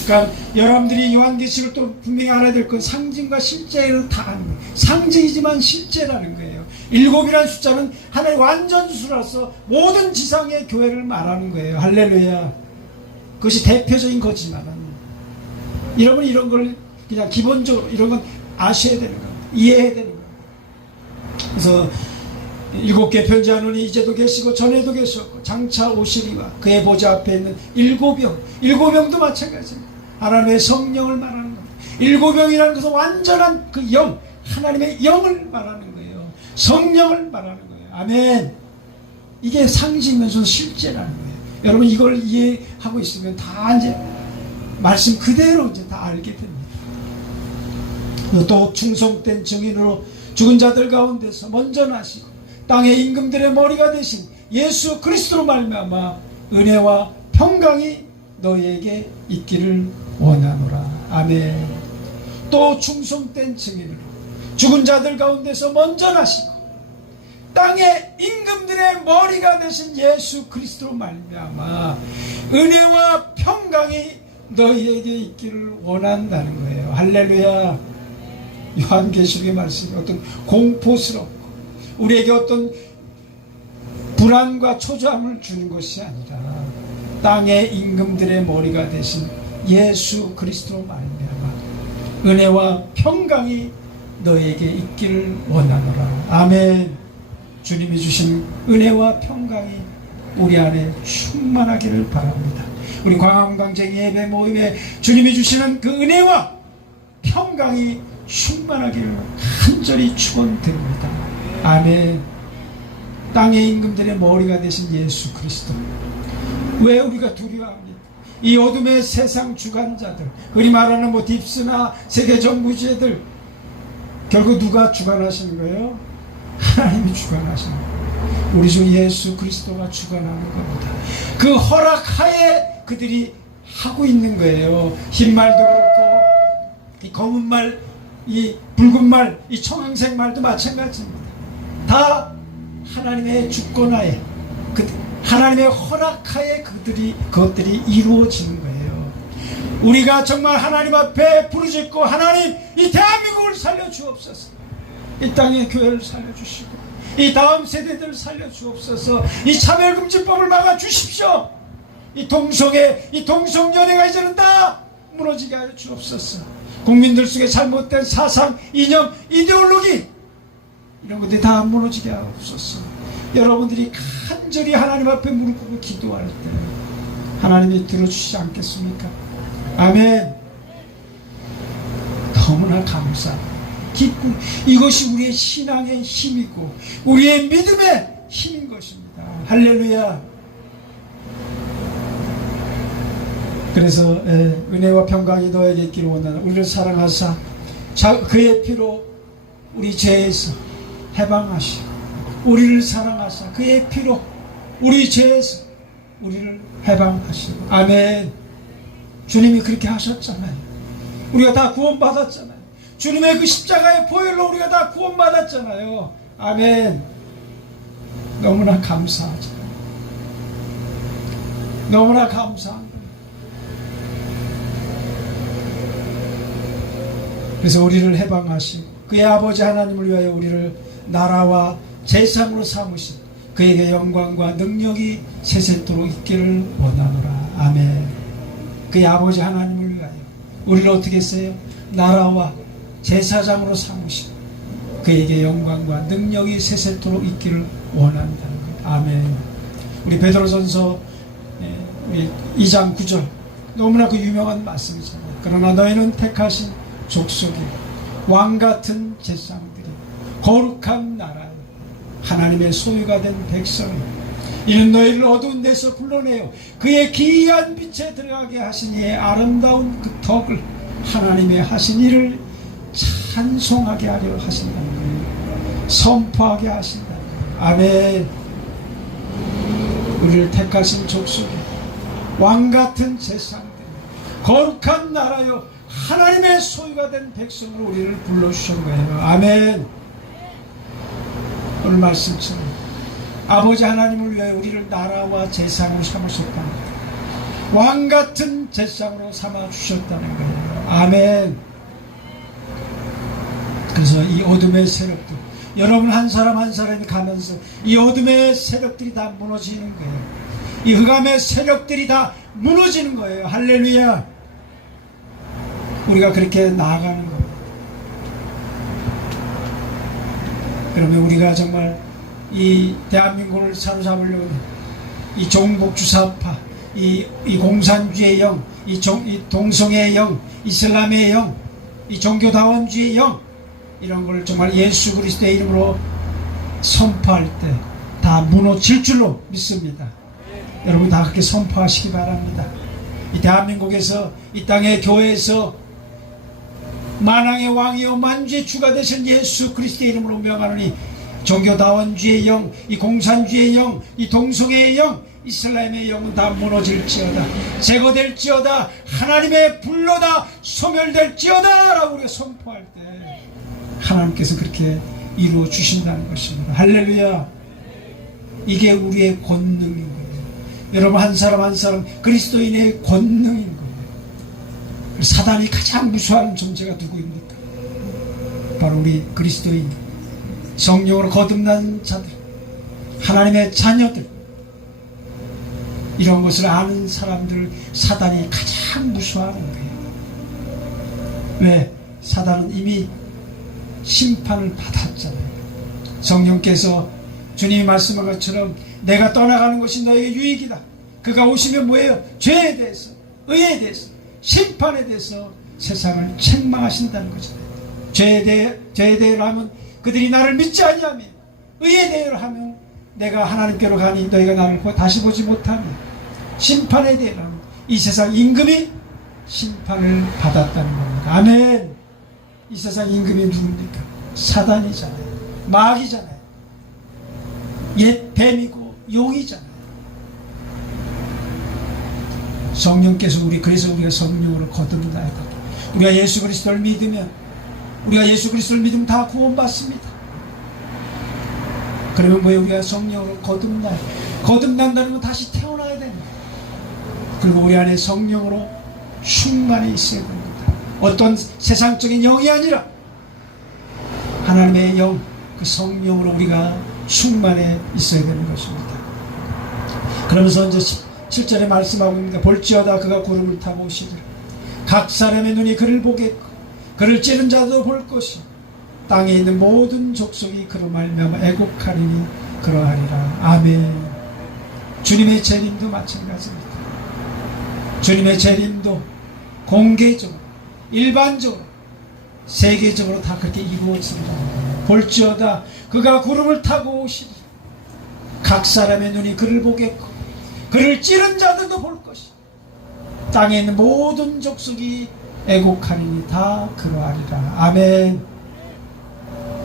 그러니까 여러분들이 요한계시록 또 분명히 알아야 될 건 상징과 실제를 다 하는 거예요. 상징이지만 실제라는 거예요. 7이라는 숫자는 하나의 완전수라서 모든 지상의 교회를 말하는 거예요. 할렐루야. 그것이 대표적인 거지만 여러분 이런 걸 그냥 기본적으로 이런 건 아셔야 되는 거예요. 이해해야 되는 거예요. 그래서 7개 편지하노니 이제도 계시고 전에도 계셨고 장차 오시리와 그의 보좌 앞에 있는 7병, 7병도 마찬가지입니다. 하나님의 성령을 말하는 겁니다. 7병이라는 것은 완전한 그 영, 하나님의 영을 말하는 거예요. 성령을 말하는 거예요. 아멘. 이게 상징이면서 실제라는 거예요. 여러분 이걸 이해하고 있으면 다 이제 말씀 그대로 이제 다 알게 됩니다. 또 충성된 증인으로 죽은 자들 가운데서 먼저 나시고 땅의 임금들의 머리가 되신 예수 그리스도로 말미암아 은혜와 평강이 너희에게 있기를 원하노라. 아멘. 또 충성된 증인으로 죽은 자들 가운데서 먼저 나시고 땅의 임금들의 머리가 되신 예수 그리스도로 말미암아 은혜와 평강이 너희에게 있기를 원한다는 거예요. 할렐루야. 요한계시록의 말씀이 어떤 공포스럽고 우리에게 어떤 불안과 초조함을 주는 것이 아니라 땅의 임금들의 머리가 되신 예수 그리스도로 말미암아 은혜와 평강이 너희에게 있기를 원하노라. 아멘. 주님이 주신 은혜와 평강이 우리 안에 충만하기를 바랍니다. 우리 광암강쟁이 예배 모임에 주님이 주시는 그 은혜와 평강이 충만하기를 간절히 축원드립니다. 아멘. 땅의 임금들의 머리가 되신 예수 그리스도. 왜 우리가 두려워합니까? 이 어둠의 세상 주관자들, 흔히 말하는 딥스나 세계 정부주의들, 결국 누가 주관하시는 거예요? 하나님이 주관하시는 거예요. 우리 주 예수 그리스도가 주관하는 겁니다. 그 허락하에 그들이 하고 있는 거예요. 흰 말도 그렇고 이 검은 말, 이 붉은 말, 이 청황색 말도 마찬가지입니다. 다 하나님의 주권하에, 하나님의 허락하에 그것들이 이루어지는 거예요. 우리가 정말 하나님 앞에 부르짖고 하나님 이 대한민국을 살려주옵소서, 이 땅의 교회를 살려주시고 이 다음 세대들을 살려주옵소서, 이 차별금지법을 막아주십시오. 이 동성연애가 이제는 다 무너지게 하여 주옵소서. 국민들 속에 잘못된 사상, 이념, 이데올로기 이런 것들이 다 무너지게 하옵소서. 여러분들이 간절히 하나님 앞에 무릎 꿇고 기도할 때 하나님이 들어주시지 않겠습니까? 아멘. 너무나 감사합니다. 기쁨. 이것이 우리의 신앙의 힘이고 우리의 믿음의 힘인 것입니다. 할렐루야. 그래서 은혜와 평강이 너에게 있기를 원하나 우리를 사랑하사 그의 피로 우리 죄에서 해방하시고 우리를 사랑하사 그의 피로 우리 죄에서 우리를 해방하시고. 아멘. 주님이 그렇게 하셨잖아요. 우리가 다 구원받았잖아요. 주님의 그 십자가의 보혈로 우리가 다 구원받았잖아요. 아멘. 너무나 감사하죠. 너무나 감사합니다. 그래서 우리를 해방하시고 그의 아버지 하나님을 위하여 우리를 나라와 제상으로 삼으신 그에게 영광과 능력이 세세토록 있기를 원하노라. 아멘. 그의 아버지 하나님을 위하여 우리를 어떻게 했어요? 나라와 제사장으로 삼으신 그에게 영광과 능력이 세세토록 있기를 원한다는 것. 아멘. 우리 베드로전서 2장 9절 너무나 그 유명한 말씀이잖아요. 그러나 너희는 택하신 족속이 왕같은 제사장들이 거룩한 나라 하나님의 소유가 된 백성이 이는 너희를 어두운 데서 불러내어 그의 기이한 빛에 들어가게 하신 이의 아름다운 그 덕을 하나님의 하신 일을 찬송하게 하려 하신다는 거예요. 선포하게 하신다는 거예요. 아멘. 우리를 택하신 족속이 왕같은 제사장들 거룩한 나라요 하나님의 소유가 된 백성으로 우리를 불러주신 거예요. 아멘. 오늘 말씀처럼 아버지 하나님을 위하여 우리를 나라와 제사장으로 삼으셨다는 거예요. 왕같은 제사장으로 삼아주셨다는 거예요. 아멘. 그래서 이 어둠의 세력들 여러분 한 사람 한 사람이 가면서 이 어둠의 세력들이 다 무너지는 거예요. 이 흑암의 세력들이 다 무너지는 거예요. 할렐루야. 우리가 그렇게 나아가는 거예요. 그러면 우리가 정말 이 대한민국을 사로잡으려고 이 종북주사파, 이 공산주의 영, 이 동성애의 영, 이슬람의 영, 이 종교다원주의 영 이런 걸 정말 예수 그리스도의 이름으로 선포할 때 다 무너질 줄로 믿습니다. 여러분 다 그렇게 선포하시기 바랍니다. 이 대한민국에서 이 땅의 교회에서 만왕의 왕이요 만주의 주가 되신 예수 그리스도의 이름으로 명하노니 종교다원주의 영, 이 공산주의 영, 이 동성애의 영 이스라엘의 영은 다 무너질지어다, 제거될지어다, 하나님의 불로 다 소멸될지어다 라고 우리가 선포할 때 하나님께서 그렇게 이루어 주신다는 것입니다. 할렐루야. 이게 우리의 권능인 거예요. 여러분, 한 사람 한 사람 그리스도인의 권능인 거예요. 사단이 가장 무서워하는 존재가 누구입니까? 바로 우리 그리스도인, 성령으로 거듭난 자들, 하나님의 자녀들, 이런 것을 아는 사람들을 사단이 가장 무서워하는 거예요. 왜? 사단은 이미 심판을 받았잖아요. 성령께서 주님이 말씀한 것처럼 내가 떠나가는 것이 너에게 유익이다. 그가 오시면 뭐예요? 죄에 대해서, 의에 대해서, 심판에 대해서 세상을 책망하신다는 거잖아요. 죄에 대해로 하면 그들이 나를 믿지 아니하며, 의에 대해로 하면 내가 하나님께로 가니 너희가 나를 다시 보지 못하며, 심판에 대해로 하면 이 세상 임금이 심판을 받았다는 겁니다. 아멘. 이 세상 임금이 누굽니까? 사단이잖아요. 마귀잖아요. 옛 뱀이고 용이잖아요. 성령께서 그래서 우리가 성령으로 거듭나야 돼. 우리가 예수 그리스도를 믿으면 다 구원받습니다. 그러면 뭐예요? 우리가 성령으로 거듭난다는 건 다시 태어나야 됩니다. 그리고 우리 안에 성령으로 충만히 있어야 됩니다. 어떤 세상적인 영이 아니라 하나님의 영, 그 성령으로 우리가 충만해 있어야 되는 것입니다. 그러면서 이제 7절에 말씀하고 있습니다. 볼지어다 그가 구름을 타고 오시리라. 각 사람의 눈이 그를 보겠고 그를 찌른 자도 볼 것이, 땅에 있는 모든 족속이 그로 말미암아 애곡하리니 그러하리라. 아멘. 주님의 재림도 마찬가지입니다. 주님의 재림도 공개적으로, 일반적으로, 세계적으로 다 그렇게 이루어집니다. 볼지어다 그가 구름을 타고 오시리라. 각 사람의 눈이 그를 보겠고 그를 찌른 자들도 볼 것이, 땅에 있는 모든 족속이 애곡하리니 다 그러하리라. 아멘.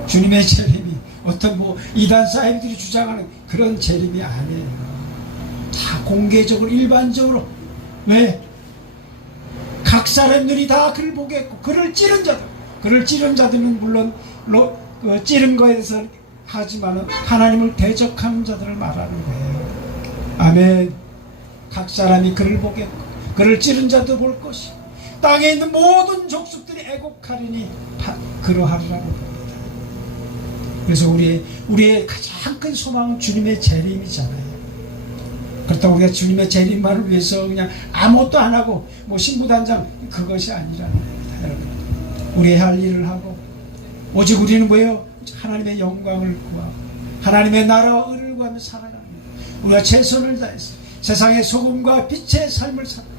주님의 재림이 어떤 이단 사이비들이 주장하는 그런 재림이 아니에요. 다 공개적으로, 일반적으로. 왜? 각 사람들이 다 그를 보겠고 그를 찌른 자들은 물론 찌른 거에 대해서 하지만 하나님을 대적하는 자들을 말하는 거예요. 아멘. 각 사람이 그를 보겠고 그를 찌른 자도 볼 것이, 땅에 있는 모든 족속들이 애곡하리니 그러하리라는 겁니다. 그래서 우리의 가장 큰 소망은 주님의 재림이잖아요. 그렇다고 우리가 주님의 재림만을 위해서 그냥 아무것도 안 하고 신부단장, 그것이 아니라는 겁니다. 여러분, 우리의 할 일을 하고 오직 우리는 뭐예요? 하나님의 영광을 구하고 하나님의 나라와 의를 구하며 살아가는 거예요. 우리가 최선을 다해서 세상의 소금과 빛의 삶을 살아요.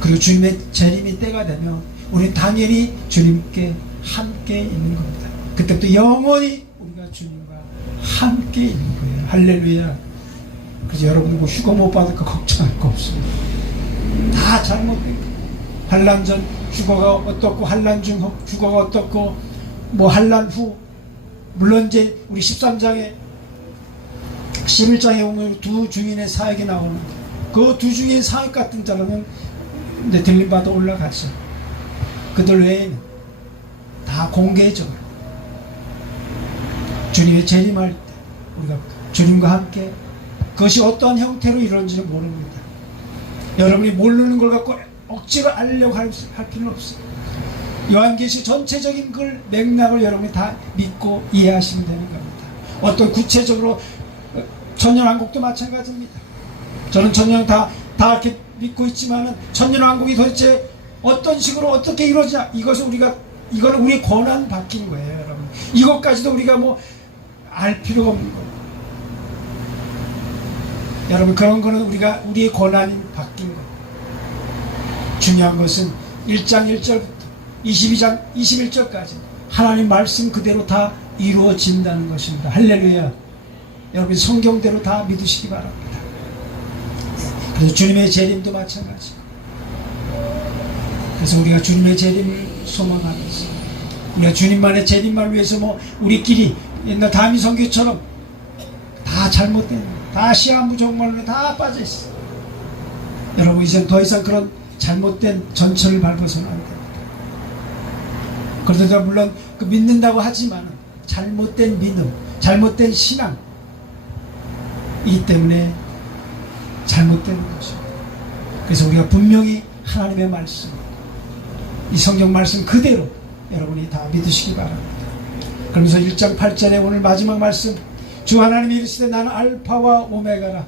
그리고 주님의 재림이 때가 되면 우리는 당연히 주님께 함께 있는 겁니다. 그때부터 영원히 우리가 주님과 함께 있는 거예요. 할렐루야. 그래서 여러분 휴가 못 받을까 걱정할 거 없습니다. 다 잘못된 거예요. 환란 전 휴가가 어떻고, 환란 중 휴가가 어떻고, 환란 후, 물론 이제 우리 13장에 11장에 오면 두 증인의 사역이 나오는데, 그 두 증인의 사역 같은 자는 이제 들림받아 올라가죠. 그들 외에는 다 공개적으로 주님의 재림할 때 우리가 주님과 함께, 그것이 어떠한 형태로 이루어지는지 모릅니다. 여러분이 모르는 걸 갖고 억지로 알려고 할 필요는 없어요. 요한계시 전체적인 그 맥락을 여러분이 다 믿고 이해하시면 되는 겁니다. 어떤 구체적으로 천년왕국도 마찬가지입니다. 저는 천년 다 이렇게 믿고 있지만은 천년왕국이 도대체 어떤 식으로 어떻게 이루어지냐, 이거는 우리의 권한 바뀐 거예요, 여러분. 이것까지도 우리가 알 필요가 없는 거예요. 여러분, 그런 거는 우리의 권한이 바뀐 거예요. 중요한 것은 1장 1절부터 22장 21절까지 하나님 말씀 그대로 다 이루어진다는 것입니다. 할렐루야. 여러분, 성경대로 다 믿으시기 바랍니다. 그래서 주님의 재림도 마찬가지고, 그래서 우리가 주님의 재림을 소망하면서, 우리가 주님만의 재림만을 위해서 우리끼리 옛날 다미 선교처럼 다 다 잘못된, 다 시한부 종말론에 다 빠져있어. 여러분, 이제 더 이상 그런 잘못된 전철을 밟아서는 안 됩니다. 그러다 물론 그 믿는다고 하지만 잘못된 믿음, 잘못된 신앙, 이 때문에 잘못되는 것입니다. 그래서 우리가 분명히 하나님의 말씀, 이 성경 말씀 그대로 여러분이 다 믿으시기 바랍니다. 그러면서 1장 8절에 오늘 마지막 말씀, 주 하나님이 이르시되 나는 알파와 오메가라,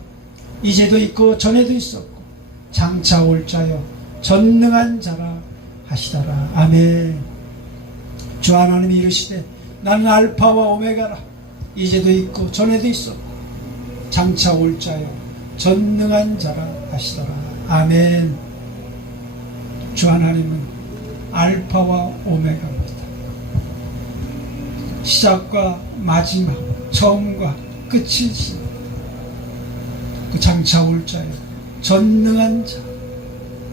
이제도 있고 전에도 있었고 장차 올 자요 전능한 자라 하시더라. 아멘. 주 하나님이 이르시되 나는 알파와 오메가라, 이제도 있고 전에도 있었고 장차 올 자요 전능한 자라 하시더라. 아멘. 주 하나님은 알파와 오메가입니다. 시작과 마지막, 처음과 끝이신 그 장차 올 자요 전능한 자,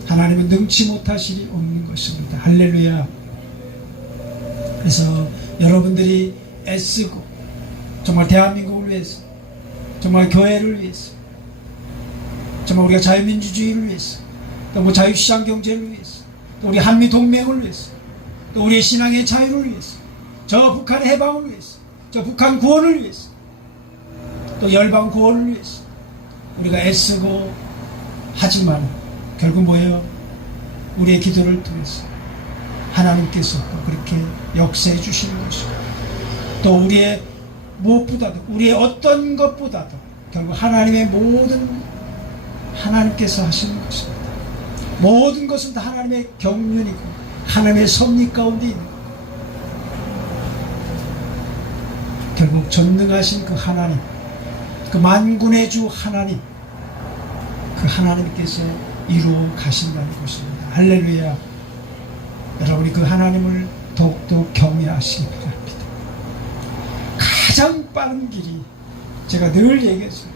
하나님은 능치 못하실 일이 없는 것입니다. 할렐루야. 그래서 여러분들이 애쓰고 정말 대한민국을 위해서, 정말 교회를 위해서, 정말 우리가 자유민주주의를 위해서, 또 뭐 자유시장경제를 위해서, 또 우리 한미동맹을 위해서, 또 우리의 신앙의 자유를 위해서, 저 북한의 해방을 위해서, 저 북한 구원을 위해서, 또 열방 구원을 위해서 우리가 애쓰고 하지만 결국 뭐예요? 우리의 기도를 통해서 하나님께서 또 그렇게 역사해 주시는 것이고, 또 우리의 무엇보다도, 우리의 어떤 것보다도 결국 하나님의 모든, 하나님께서 하시는 것입니다. 모든 것은 다 하나님의 경륜이고 하나님의 섭리 가운데 있는 것. 결국 전능하신 그 하나님, 그 만군의 주 하나님, 그 하나님께서 이루어 가신다는 것입니다. 할렐루야. 여러분이 그 하나님을 더욱더 경외하시기 바랍니다. 가장 빠른 길이, 제가 늘 얘기했어요.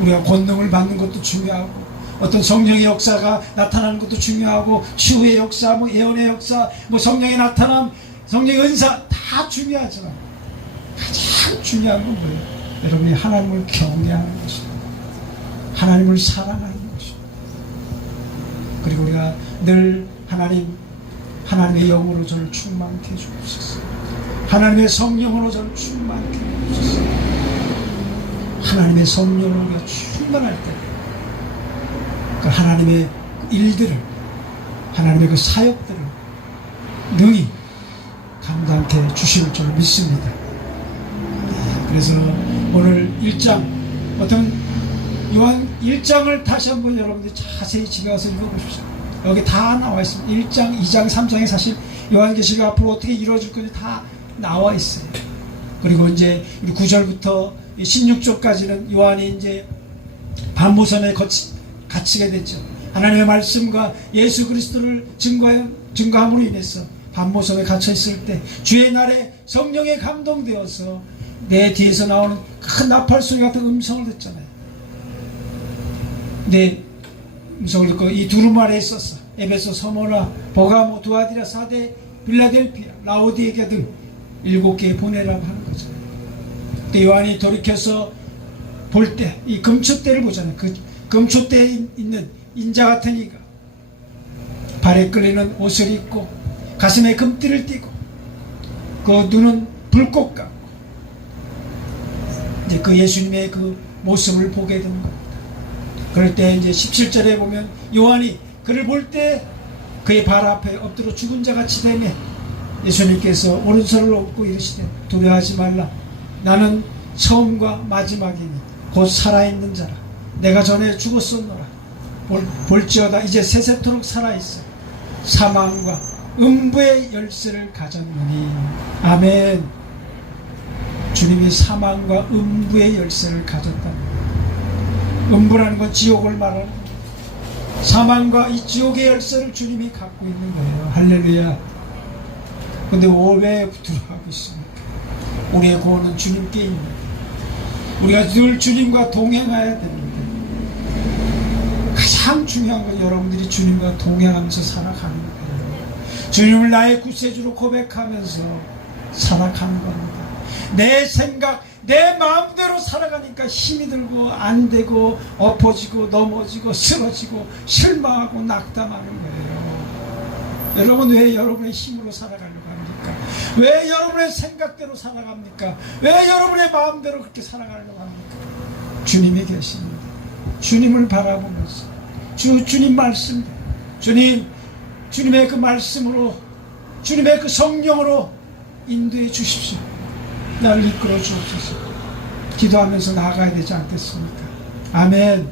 우리가 권능을 받는 것도 중요하고, 어떤 성령의 역사가 나타나는 것도 중요하고, 치유의 역사, 뭐 예언의 역사, 뭐 성령의 나타남, 성령의 은사 다 중요하지만 가장 중요한 건 뭐예요? 여러분이 하나님을 경외하는 것입니다. 하나님을 사랑하는 것입니다. 그리고 우리가 늘 하나님의 영으로 저를 충만케 해주옵소서. 하나님의 성령으로 저를 충만케 해주옵소서. 하나님의 성령으로 우리가 충만할 때 그 하나님의 일들을, 하나님의 그 사역들을 능히 감당케 주실 줄 믿습니다. 그래서 오늘 1장, 어떤 요한 1장을 다시 한번 여러분들이 자세히 집에 가서 읽어보십시오. 여기 다 나와 있습니다. 1장, 2장, 3장에 사실 요한계시가 앞으로 어떻게 이루어질 건지 다 나와 있어요. 그리고 이제 9절부터 16절까지는 요한이 이제 반모선에 갇히게 됐죠. 하나님의 말씀과 예수 그리스도를 증거함으로 인해서 반모선에 갇혀 있을 때 주의 날에 성령에 감동되어서 내 뒤에서 나오는 큰 나팔 소리 같은 음성을 듣잖아요. 내 음성을 듣고 이 두루마리에 있었어. 에베소, 서머나, 버가모, 두아디라, 사데, 빌라델피아, 라오디게들 7개에 보내라고 하는 거죠. 근데 요한이 돌이켜서 볼 때 이 금초대를 보잖아요. 그 금초대에 있는 인자 같은 이가 발에 끌리는 옷을 입고 가슴에 금띠를 띠고 그 눈은 불꽃 같고 이제 그 예수님의 그 모습을 보게 되는 겁니다. 그럴 때 이제 17절에 보면 요한이 그를 볼 때 그의 발 앞에 엎드려 죽은 자 같이 되매 예수님께서 오른손을 얹고 이르시되 두려워하지 말라. 나는 처음과 마지막이니 곧 살아있는 자라. 내가 전에 죽었었노라. 볼지어다 이제 세세토록 살아있어. 사망과 음부의 열쇠를 가졌느니. 아멘. 주님이 사망과 음부의 열쇠를 가졌다. 음부라는 건 지옥을 말하는 거예요. 사망과 이 지옥의 열쇠를 주님이 갖고 있는 거예요. 할렐루야. 근데 왜 두려워하고 있습니까? 우리의 구원은 주님께 있는 거예요. 우리가 늘 주님과 동행해야 되는데 가장 중요한 건 여러분들이 주님과 동행하면서 살아가는 거예요. 주님을 나의 구세주로 고백하면서 살아가는 겁니다. 내 생각, 내 마음대로 살아가니까 힘이 들고 안 되고 엎어지고 넘어지고 쓰러지고 실망하고 낙담하는 거예요. 여러분, 왜 여러분의 힘으로 살아가려고 합니까? 왜 여러분의 생각대로 살아갑니까? 왜 여러분의 마음대로 그렇게 살아가려고 합니까? 주님이 계십니다. 주님을 바라보면서 주님 말씀, 주님의 그 말씀으로, 주님의 그 성령으로 인도해 주십시오. 나를 이끌어 주옵소서. 기도하면서 나아가야 되지 않겠습니까? 아멘.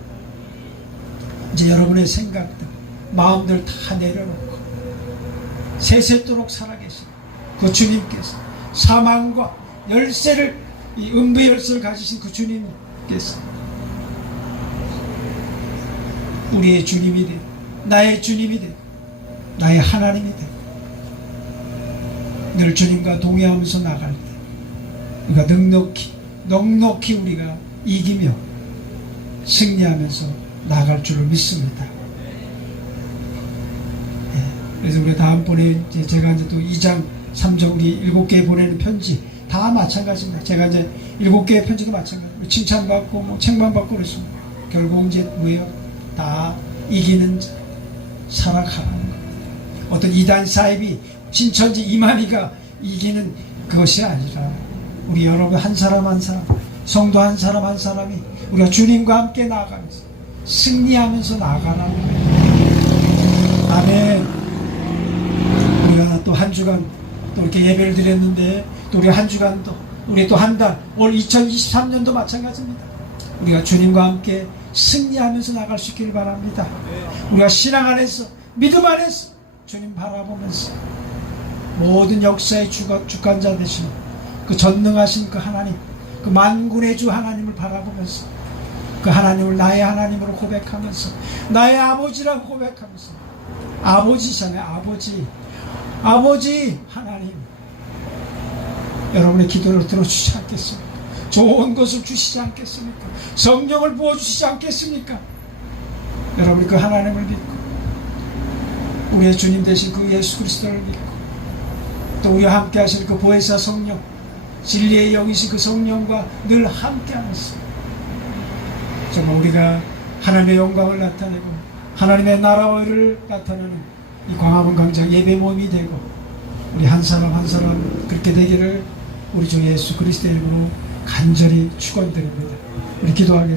이제 여러분의 생각들, 마음들 다 내려놓고 세세토록 살아계신 그 주님께서, 사망과 열쇠를, 이 음부의 열쇠를 가지신 그 주님께서 우리의 주님이 되고 나의 주님이 되고 나의 하나님이 되고 늘 주님과 동행하면서 나갈 때 우리가 넉넉히 우리가 이기며 승리하면서 나갈 줄을 믿습니다. 그래서 우리 다음번에 이제 제가 이제 또 2장 3장 우리 7개 보내는 편지 다 마찬가지입니다. 제가 이제 7개의 편지도 마찬가지입니다. 칭찬받고 뭐 책망받고 그랬습니다. 결국 이제 뭐예요? 다 이기는 자, 살아가는 것. 어떤 이단 사입이 신천지 이만희가 이기는 그것이 아니라 우리 여러분 한 사람 한 사람, 성도 한 사람 한 사람이 우리가 주님과 함께 나아가면서 승리하면서 나아가라는 거예요. 아멘. 우리가 또 한 주간 또 이렇게 예배를 드렸는데 또 우리 한 주간도 우리 또 한 달, 올 2023년도 마찬가지입니다. 우리가 주님과 함께 승리하면서 나갈 수 있기를 바랍니다. 우리가 신앙 안에서, 믿음 안에서 주님 바라보면서 모든 역사의 주관자 되신 그 전능하신 그 하나님, 그 만군의 주 하나님을 바라보면서 그 하나님을 나의 하나님으로 고백하면서 나의 아버지라고 고백하면서, 아버지잖아요. 아버지 하나님, 여러분의 기도를 들어주시지 않겠습니까? 좋은 것을 주시지 않겠습니까? 성령을 부어주시지 않겠습니까? 여러분이 그 하나님을 믿고 우리의 주님 되신 그 예수 그리스도를 믿고 또 우리와 함께 하실 그 보혜사 성령, 진리의 영이신 그 성령과 늘 함께 하면서 정말 우리가 하나님의 영광을 나타내고 하나님의 나라를 나타내는 이 광화문 광장 예배 모임이 되고 우리 한 사람 한 사람 그렇게 되기를 우리 주 예수 그리스도의 이름으로 간절히 축원드립니다. 우리 기도하겠습니다.